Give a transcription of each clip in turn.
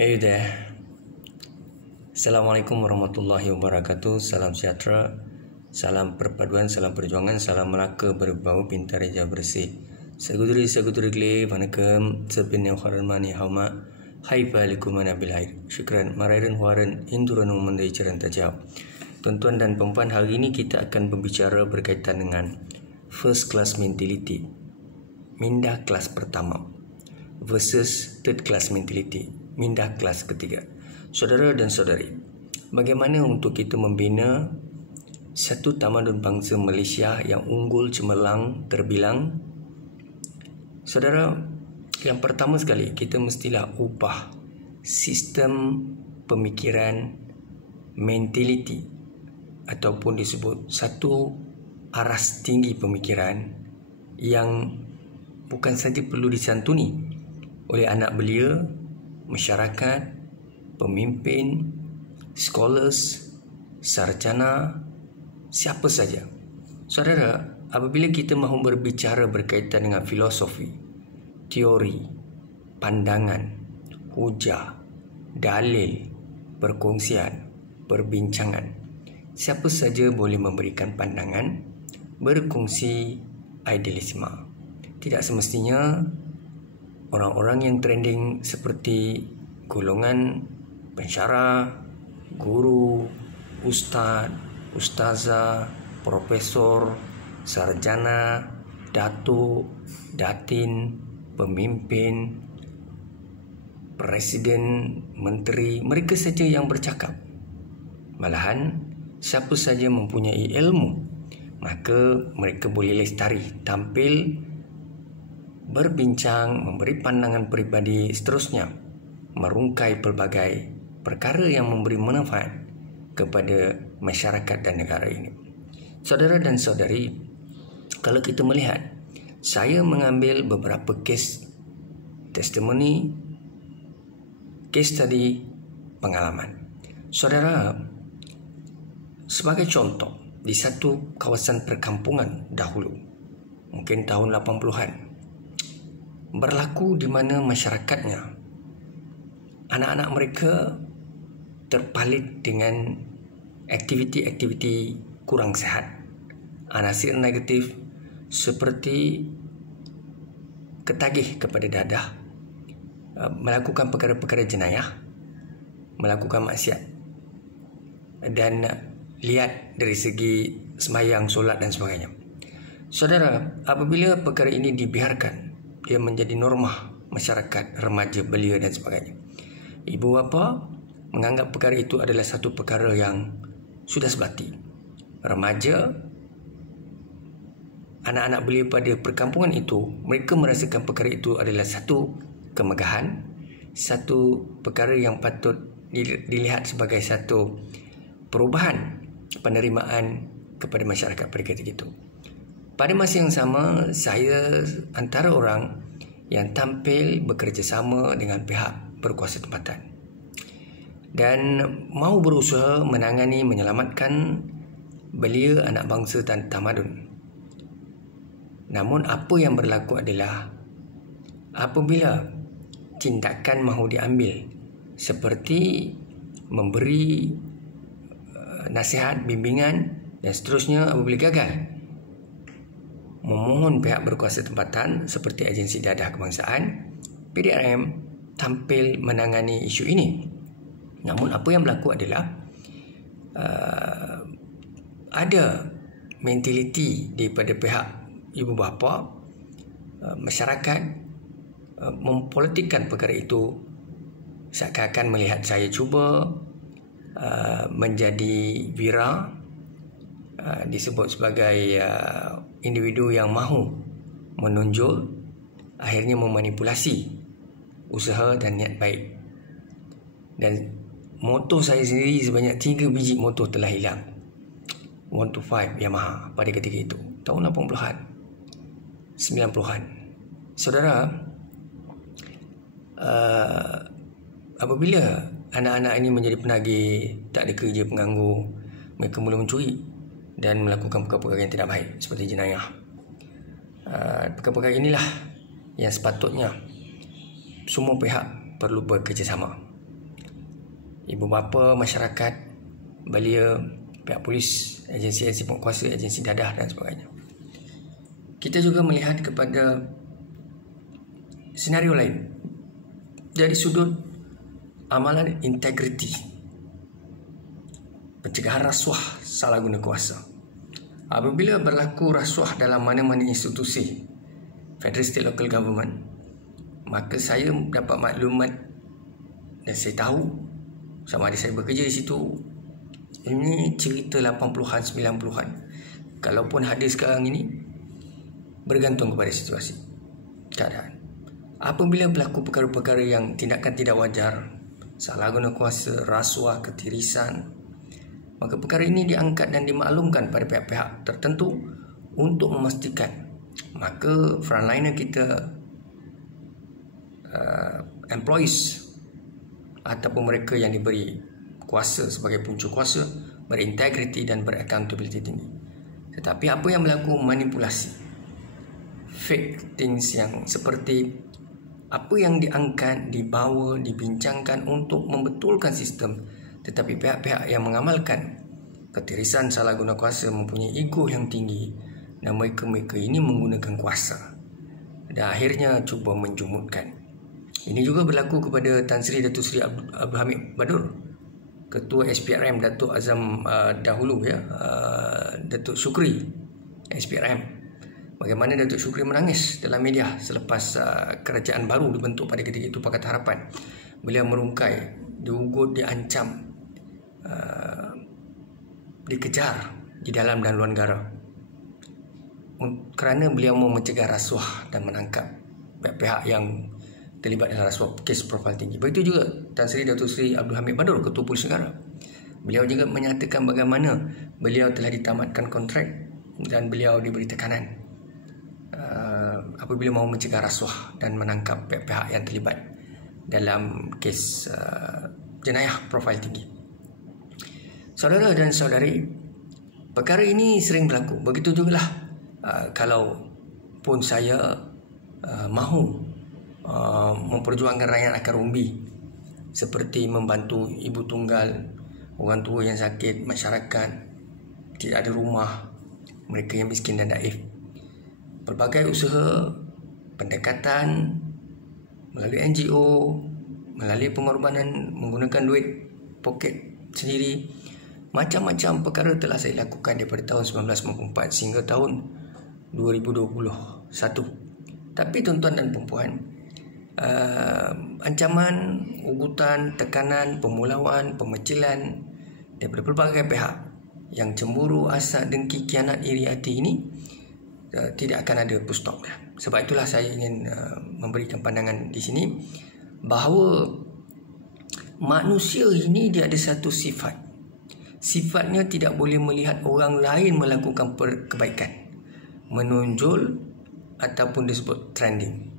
Hey there. Assalamualaikum warahmatullahi wabarakatuh. Salam sejahtera, salam perpaduan, salam perjuangan, salam Melaka berbau pintar reja bersih. Sagudri gele vanakkam sabin yang kharamani hauma haifa alaikum anabil air. Syukran marairan huaran induranu mandai ceran tajau. Tuan-tuan dan puan-puan, hari ini kita akan berbicara berkaitan dengan first class mentality, minda kelas pertama versus third class mentality, minda kelas ketiga. Saudara dan saudari, bagaimana untuk kita membina satu tamadun bangsa Malaysia yang unggul, cemerlang, terbilang? Saudara, yang pertama sekali kita mestilah ubah sistem pemikiran, mentality, ataupun disebut satu aras tinggi pemikiran yang bukan saja perlu disantuni oleh anak belia, masyarakat, pemimpin, scholars, sarjana, siapa saja. Saudara, apabila kita mahu berbicara berkaitan dengan filosofi, teori, pandangan, hujah, dalil, perkongsian, perbincangan, siapa saja boleh memberikan pandangan, berkongsi idealisme. Tidak semestinya orang-orang yang trending seperti golongan pensyarah, guru, ustaz, ustazah, profesor, sarjana, datuk, datin, pemimpin, presiden, menteri, mereka saja yang bercakap. Malahan, siapa saja mempunyai ilmu, maka mereka boleh lestari, tampil, berbincang, memberi pandangan peribadi, seterusnya merungkai pelbagai perkara yang memberi manfaat kepada masyarakat dan negara ini. Saudara dan saudari, kalau kita melihat, saya mengambil beberapa kes testimoni, kes tadi pengalaman. Saudara, sebagai contoh, di satu kawasan perkampungan dahulu, mungkin tahun 80-an, berlaku di mana masyarakatnya, anak-anak mereka terpalit dengan aktiviti-aktiviti kurang sihat, anasir negatif seperti ketagih kepada dadah, melakukan perkara-perkara jenayah, melakukan maksiat, dan lihat dari segi sembahyang, solat dan sebagainya. Saudara, apabila perkara ini dibiarkan, dia menjadi norma masyarakat, remaja, belia dan sebagainya. Ibu bapa menganggap perkara itu adalah satu perkara yang sudah sebati. Remaja, anak-anak belia pada perkampungan itu, mereka merasakan perkara itu adalah satu kemegahan, satu perkara yang patut dilihat sebagai satu perubahan penerimaan kepada masyarakat pada ketika itu. Pada masa yang sama, saya antara orang yang tampil bekerjasama dengan pihak berkuasa tempatan dan mahu berusaha menangani, menyelamatkan belia anak bangsa dan tamadun. Namun apa yang berlaku adalah apabila tindakan mahu diambil seperti memberi nasihat, bimbingan dan seterusnya, apabila gagal, memohon pihak berkuasa tempatan seperti Agensi Dadah Kebangsaan, PDRM, tampil menangani isu ini. Namun apa yang berlaku adalah ada mentaliti daripada pihak ibu bapa, masyarakat mempolitikkan perkara itu, seakan-akan melihat saya cuba menjadi vira, disebut sebagai individu yang mahu menonjol, akhirnya memanipulasi usaha dan niat baik. Dan motor saya sendiri sebanyak 3 biji motor telah hilang, 125 Yamaha pada ketika itu, tahun 80-an, 90-an. Saudara, apabila anak-anak ini menjadi penagih, tak ada kerja, penganggur, mereka mula mencuri dan melakukan perkara-perkara yang tidak baik seperti jenayah. Perkara-perkara inilah yang sepatutnya semua pihak perlu bekerjasama. ibu bapa, masyarakat, belia, pihak polis, agensi-agensi penguasa, agensi dadah dan sebagainya. Kita juga melihat kepada senario lain dari sudut amalan integriti, pencegahan rasuah salah guna kuasa. Apabila berlaku rasuah dalam mana-mana institusi federal, state, local government, maka saya dapat maklumat dan saya tahu, sama ada saya bekerja di situ, ini cerita 80-an, 90-an. Kalaupun hadir sekarang ini, bergantung kepada situasi, keadaan. Apabila berlaku perkara-perkara yang tindakan tidak wajar, salah guna kuasa, rasuah, ketirisan, maka perkara ini diangkat dan dimaklumkan pada pihak-pihak tertentu untuk memastikan. Maka frontliner kita, employees ataupun mereka yang diberi kuasa sebagai punca kuasa, berintegriti dan beraccountability tinggi. Tetapi apa yang berlaku manipulasi, fake things yang seperti apa yang diangkat, dibawa, dibincangkan untuk membetulkan sistem, tetapi pihak-pihak yang mengamalkan ketirisan, salah guna kuasa, mempunyai ego yang tinggi, dan mereka ini menggunakan kuasa dan akhirnya cuba menjumutkan. Ini juga berlaku kepada Tan Sri Datuk Seri Abdul Hamid Badur, Ketua SPRM Datuk Azam dahulu, Datuk Syukri SPRM. Bagaimana Datuk Syukri menangis dalam media selepas kerajaan baru dibentuk pada ketika itu, Pakatan Harapan. Beliau merungkai, diugut, diancam, dikejar di dalam dan luar negara kerana beliau mau mencegah rasuah dan menangkap pihak-pihak yang terlibat dalam rasuah, kes profil tinggi. Begitu juga Tan Sri Datuk Seri Abdul Hamid Badur, Ketua Polis Negara. Beliau juga menyatakan bagaimana beliau telah ditamatkan kontrak dan beliau diberi tekanan apabila mahu mencegah rasuah dan menangkap pihak-pihak yang terlibat dalam kes jenayah profil tinggi. Saudara dan saudari, perkara ini sering berlaku. Begitu jugalah kalau pun saya mahu memperjuangkan rakyat akar umbi, seperti membantu ibu tunggal, orang tua yang sakit, masyarakat tidak ada rumah, mereka yang miskin dan daif. Pelbagai usaha, pendekatan melalui NGO, melalui pengorbanan, menggunakan duit poket sendiri, macam-macam perkara telah saya lakukan daripada tahun 1994 sehingga tahun 2021. Tapi tuan-tuan dan puan-puan, ancaman, ugutan, tekanan, pemulauan, pemecilan daripada pelbagai pihak yang cemburu, hasad, dengki, kianat, iri hati ini tidak akan ada full stop. Sebab itulah saya ingin memberikan pandangan di sini bahawa manusia ini dia ada satu sifat. Sifatnya tidak boleh melihat orang lain melakukan kebaikan, menonjol ataupun disebut trending.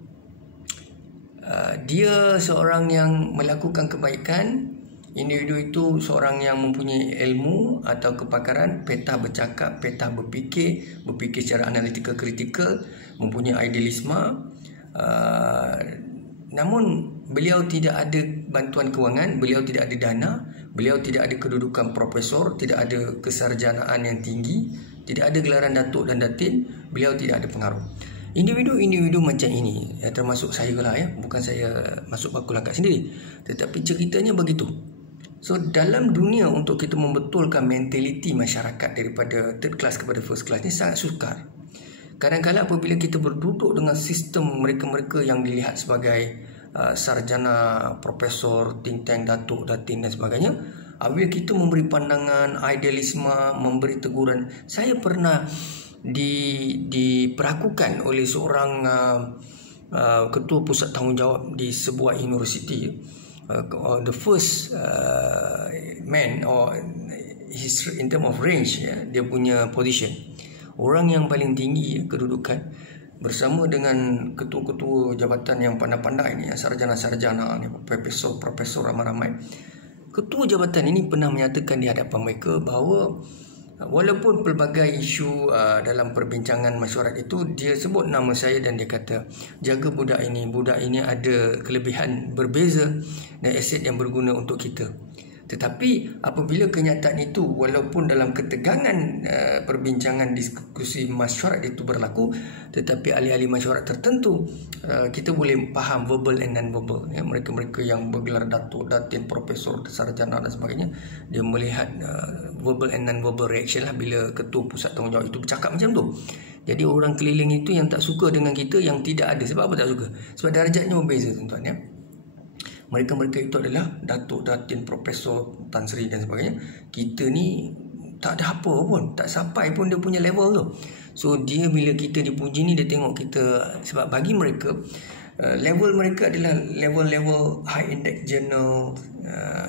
Dia seorang yang melakukan kebaikan. Individu itu seorang yang mempunyai ilmu atau kepakaran, petah bercakap, petah berfikir secara analitikal kritikal, mempunyai idealisme. Namun beliau tidak ada bantuan kewangan, beliau tidak ada dana, beliau tidak ada kedudukan profesor, tidak ada kesarjanaan yang tinggi, tidak ada gelaran datuk dan datin, beliau tidak ada pengaruh. Individu-individu macam ini, termasuk saya lah, bukan saya masuk baku langkah sendiri, tetapi ceritanya begitu. So dalam dunia untuk kita membetulkan mentaliti masyarakat daripada third class kepada first class ni sangat sukar. Kadang-kadang apabila kita berduduk dengan sistem mereka-mereka yang dilihat sebagai sarjana, profesor, think tank, datuk, datin dan sebagainya, apabila kita memberi pandangan, idealisme, memberi teguran. Saya pernah diperakukan oleh seorang ketua pusat tanggungjawab di sebuah universiti, the first man or his in term of range, dia punya position, orang yang paling tinggi kedudukan, bersama dengan ketua-ketua jabatan yang pandai-pandai ni, sarjana-sarjana ni, profesor ramai-ramai. Ketua jabatan ini pernah menyatakan di hadapan mereka bahawa walaupun pelbagai isu dalam perbincangan masyarakat itu, dia sebut nama saya dan dia kata, jaga budak ini ada kelebihan berbeza dan aset yang berguna untuk kita. Tetapi apabila kenyataan itu, walaupun dalam ketegangan perbincangan diskusi masyarakat itu berlaku, tetapi ahli-ahli masyarakat tertentu kita boleh faham verbal and non-verbal, ya, mereka-mereka yang bergelar datuk, datin, profesor, sarjana dan sebagainya, dia melihat verbal and non-verbal reaction lah bila ketua pusat tanggungjawab itu bercakap macam tu. Jadi orang keliling itu yang tak suka dengan kita, yang tidak ada. Sebab apa tak suka? Sebab darjatnya berbeza, tuan-tuan, ya. Mereka-mereka itu adalah datuk, datin, profesor, Tan Sri dan sebagainya. Kita ni tak ada apa pun, tak sampai pun dia punya level tu. So dia bila kita dipuji ni, dia tengok kita, sebab bagi mereka level mereka adalah level-level high index journal,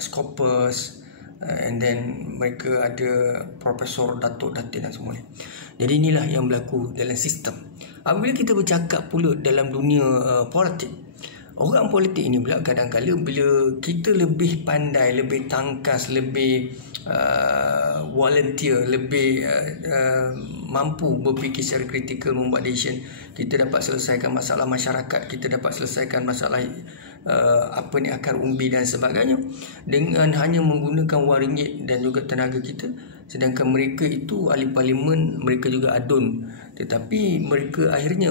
Scopus, and then mereka ada profesor, datuk, datin dan semua ni. Jadi inilah yang berlaku dalam sistem. Apabila kita bercakap pula dalam dunia politik, orang politik ini pula kadang-kadang bila kita lebih pandai, lebih tangkas, lebih volunteer, lebih mampu berfikir secara kritikal, membuat decision, kita dapat selesaikan masalah masyarakat, kita dapat selesaikan masalah apa ni, akar umbi dan sebagainya dengan hanya menggunakan wang ringgit dan juga tenaga kita. Sedangkan mereka itu ahli parlimen, mereka juga adun, tetapi mereka akhirnya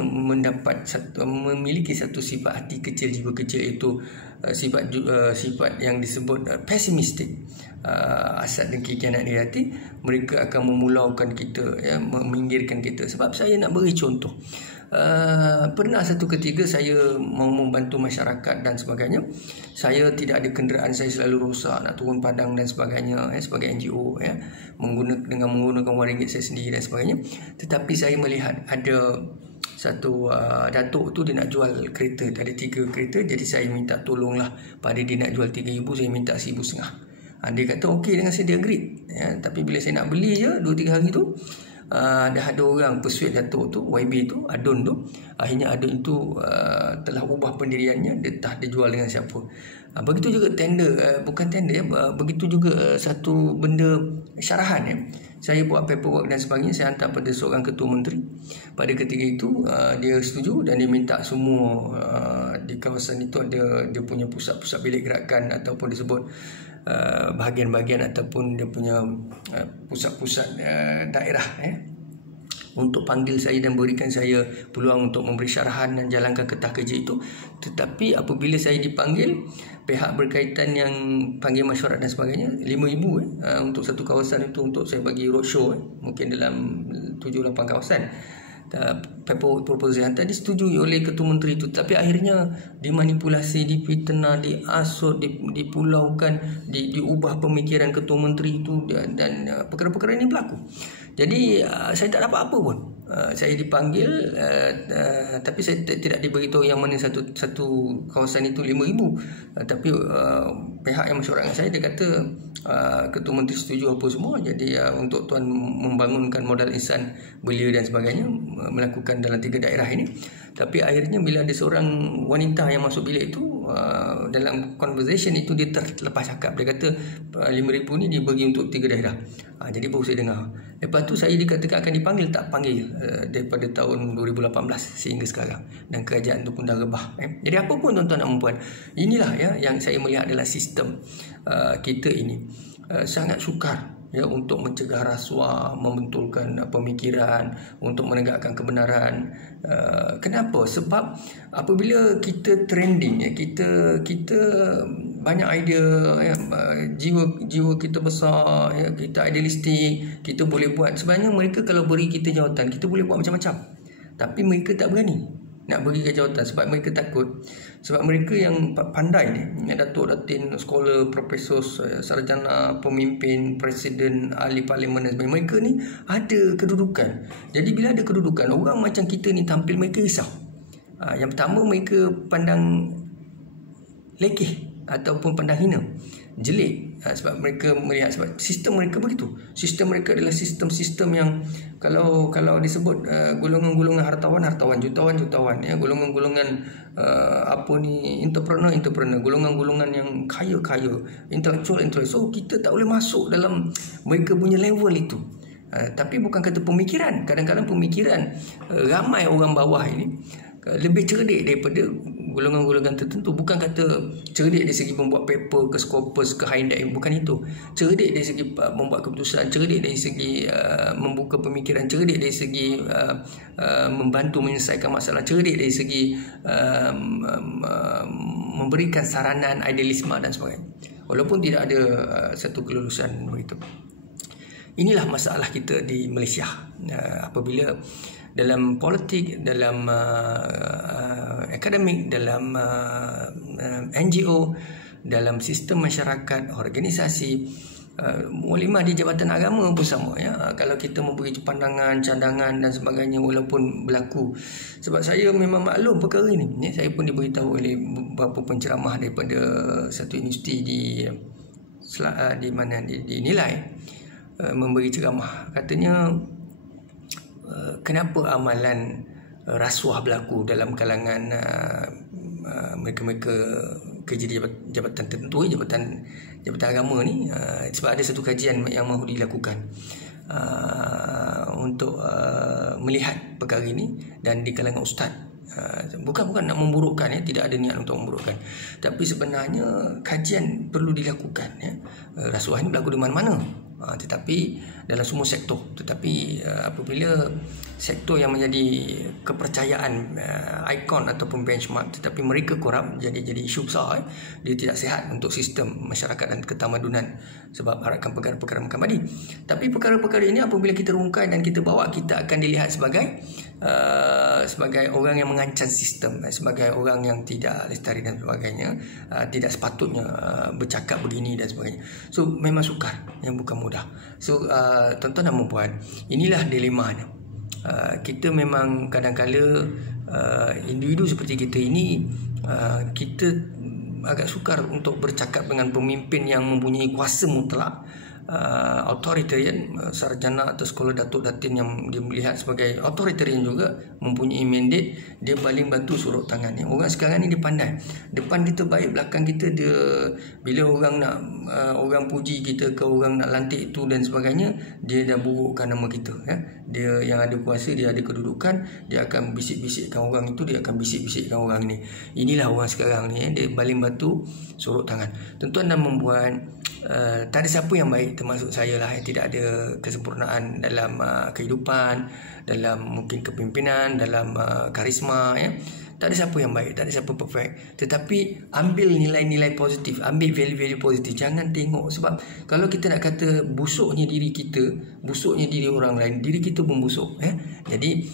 memiliki satu sifat hati kecil, jiwa kecil, itu sifat yang disebut pesimistik, asat dengki, kianat nirati. Mereka akan memulaukan kita, ya, meminggirkan kita. Sebab saya nak beri contoh, pernah satu ketika saya mau membantu masyarakat dan sebagainya. Saya tidak ada kenderaan, saya selalu rosak, nak turun padang dan sebagainya, sebagai NGO, ya, dengan menggunakan wang ringgit saya sendiri dan sebagainya. Tetapi saya melihat ada satu datuk tu, dia nak jual kereta, ada 3 kereta. Jadi saya minta tolonglah pada dia nak jual 3,000, saya minta 1,500. Dia kata okey dengan saya, dia agree, ya. Tapi bila saya nak beli je 2-3 hari tu, ada orang persuade datuk tu, YB tu, adun tu. Akhirnya adun itu telah ubah pendiriannya, dia tak dia jual dengan siapa. Begitu juga tender, bukan tender, ya, begitu juga satu benda syarahan, ya. Saya buat paperwork dan sebagainya, saya hantar pada seorang ketua menteri. Pada ketika itu dia setuju dan dia minta semua di kawasan itu ada dia punya pusat-pusat bilik gerakan, ataupun disebut bahagian-bahagian ataupun dia punya pusat-pusat daerah, untuk panggil saya dan berikan saya peluang untuk memberi syarahan dan jalankan ketah kerja itu. Tetapi apabila saya dipanggil, pihak berkaitan yang panggil masyarakat dan sebagainya, 5,000 untuk satu kawasan itu, untuk saya bagi roadshow, mungkin dalam 7-8 kawasan. Paperwork proposal hantar, disetujui oleh ketua menteri itu, tapi akhirnya dimanipulasi, difitnah, diasut, dipulaukan, diubah pemikiran ketua menteri itu, dan perkara-perkara ini berlaku. Jadi saya tak dapat apa pun. Saya dipanggil, tapi saya tidak diberitahu yang mana satu kawasan itu 5,000. Tapi pihak yang mesyuarat dengan saya, dia kata ketua menteri setuju apa semua. Jadi untuk tuan membangunkan modal insan belia dan sebagainya, melakukan dalam 3 daerah ini. Tapi akhirnya bila ada seorang wanita yang masuk bilik itu, dalam conversation itu dia terlepas cakap. Dia kata 5,000 ni dia bagi untuk 3 daerah. Jadi baru saya dengar. Lepas tu saya dikatakan akan dipanggil, tak panggil daripada tahun 2018 sehingga sekarang, dan kerajaan itu pun dah rebah. Jadi apa pun tuan-tuan nak membuat, inilah, ya, yang saya melihat adalah sistem kita ini sangat sukar, ya, untuk mencegah rasuah, membentulkan pemikiran, untuk menegakkan kebenaran. Kenapa? Sebab apabila kita trending, ya, kita banyak idea, ya, jiwa kita besar, ya, kita idealistik, kita boleh buat. Sebenarnya mereka kalau beri kita jawatan, kita boleh buat macam-macam, tapi mereka tak berani nak bagi ke jawatan sebab mereka takut. Sebab mereka yang pandai ni, datuk, datin, scholar, profesor, sarjana, pemimpin, presiden, ahli parlimen dan sebagainya, mereka ni ada kedudukan. Jadi bila ada kedudukan, orang macam kita ni tampil, mereka risau. Yang pertama, mereka pandang lekeh ataupun pandang hina, jelek, sebab mereka melihat, sebab sistem mereka begitu. Sistem mereka adalah sistem yang kalau disebut golongan-golongan hartawan, jutawan, ya, golongan-golongan entrepreneur, golongan-golongan yang kaya, intellectual. So kita tak boleh masuk dalam mereka punya level itu. Tapi bukan kata pemikiran, kadang-kadang pemikiran ramai orang bawah ini lebih cerdik daripada golongan-golongan tertentu. Bukan kata cerdik dari segi membuat paper ke Scopus ke High-Index, bukan itu. Cerdik dari segi membuat keputusan, cerdik dari segi membuka pemikiran, cerdik dari segi membantu menyelesaikan masalah, cerdik dari segi memberikan saranan, idealisme dan sebagainya. Walaupun tidak ada satu kelulusan begitu. Inilah masalah kita di Malaysia. Apabila dalam politik, dalam akademik, dalam NGO, dalam sistem masyarakat, organisasi, mulimah di jabatan agama pun sama, ya. Kalau kita memberi pandangan, cadangan dan sebagainya, walaupun berlaku, sebab saya memang maklum perkara ini, ya. Saya pun diberitahu oleh beberapa penceramah daripada satu universiti di mana dinilai memberi ceramah. Katanya, kenapa amalan rasuah berlaku dalam kalangan mereka-mereka kerja di jabatan tertentu, jabatan agama ni, sebab ada satu kajian yang mahu dilakukan untuk melihat perkara ini, dan di kalangan ustaz. Bukan nak memburukkan, ya, tidak ada niat untuk memburukkan, tapi sebenarnya kajian perlu dilakukan, ya. Rasuah ini berlaku di mana-mana, tetapi dalam semua sektor. Tetapi apabila sektor yang menjadi kepercayaan ikon ataupun benchmark, tetapi mereka korup, jadi isu besar, dia tidak sihat untuk sistem masyarakat dan ketamadunan, sebab harapkan perkara-perkara macam tadi. Tapi perkara-perkara ini apabila kita rungkai dan kita bawa, kita akan dilihat sebagai orang yang mengancam sistem, sebagai orang yang tidak lestari dan sebagainya, tidak sepatutnya bercakap begini dan sebagainya. So memang sukar, yang bukan mudah. So tuan-tuan dan puan, inilah dilemanya. Kita memang kadang-kala individu seperti kita ini, kita agak sukar untuk bercakap dengan pemimpin yang mempunyai kuasa mutlak, authoritarian, sarjana atau sekolah Datuk Datin yang dia melihat sebagai authoritarian juga, mempunyai mandate, dia paling bantu surut tangan. Orang sekarang ni dia pandai, depan kita baik, belakang kita dia, bila orang nak orang puji kita ke, orang nak lantik tu dan sebagainya, dia dah burukkan nama kita, ya. Dia yang ada kuasa, dia ada kedudukan, dia akan bisik-bisikkan orang itu, dia akan bisik-bisikkan orang ni. Inilah orang sekarang ni, ya. Dia paling bantu surut tangan. Tuan-tuan dan puan, tak ada siapa yang baik, termasuk saya lah, yang tidak ada kesempurnaan dalam kehidupan, dalam mungkin kepimpinan, dalam karisma, ya. Tak ada siapa yang baik, tak ada siapa perfect. Tetapi ambil nilai-nilai positif, ambil value-value positif. Jangan tengok, sebab kalau kita nak kata busuknya diri kita, busuknya diri orang lain, diri kita pun busuk, ya. Jadi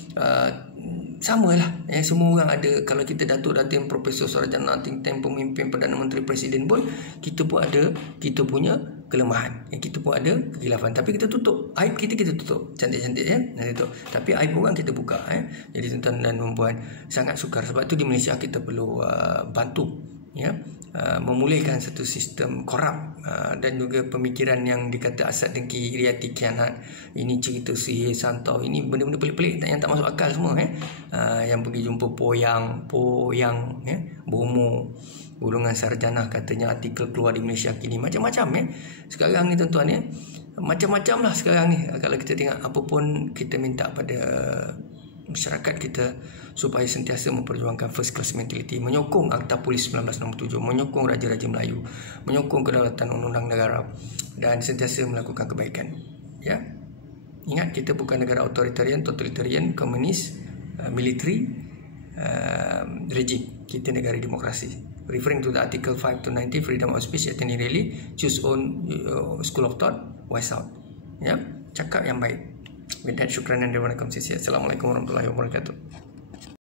samalah, ya. Semua orang ada. Kalau kita Datuk Datin, Profesor, Sarjana, think tank, pemimpin, Perdana Menteri, Presiden pun, kita pun ada kita punya kelemahan, ya. Kita pun ada kekhilafan, tapi kita tutup aib kita tutup cantik-cantik, ya. Tapi aib orang kita buka, ya. Jadi tuan-tuan dan puan, sangat sukar. Sebab tu di Malaysia kita perlu bantu, ya, memulihkan satu sistem korup, dan juga pemikiran yang dikata asat dengki, riati, kianat, ini cerita sihir, santau, ini benda-benda pelik-pelik yang tak masuk akal semua, yang pergi jumpa poyang, ya, bomo, golongan sarjana, katanya artikel keluar di Malaysia kini macam-macam, ya. Sekarang ni tuan-tuan, ya, macam-macam lah sekarang ni. Kalau kita tengok, apa pun kita minta pada masyarakat kita supaya sentiasa memperjuangkan first class mentality, menyokong Akta Polis 1967, menyokong Raja-Raja Melayu, menyokong kedaulatan undang-undang negara, dan sentiasa melakukan kebaikan, ya. Ingat, kita bukan negara authoritarian, totalitarian, komunis, military regime. Kita negara demokrasi. Referring to the Article 5 to 90, freedom of speech, attend rally, choose own school of thought, voice out, ya. Cakap yang baik. With that, syukran dan terima kasih. Assalamualaikum warahmatullahi wabarakatuh.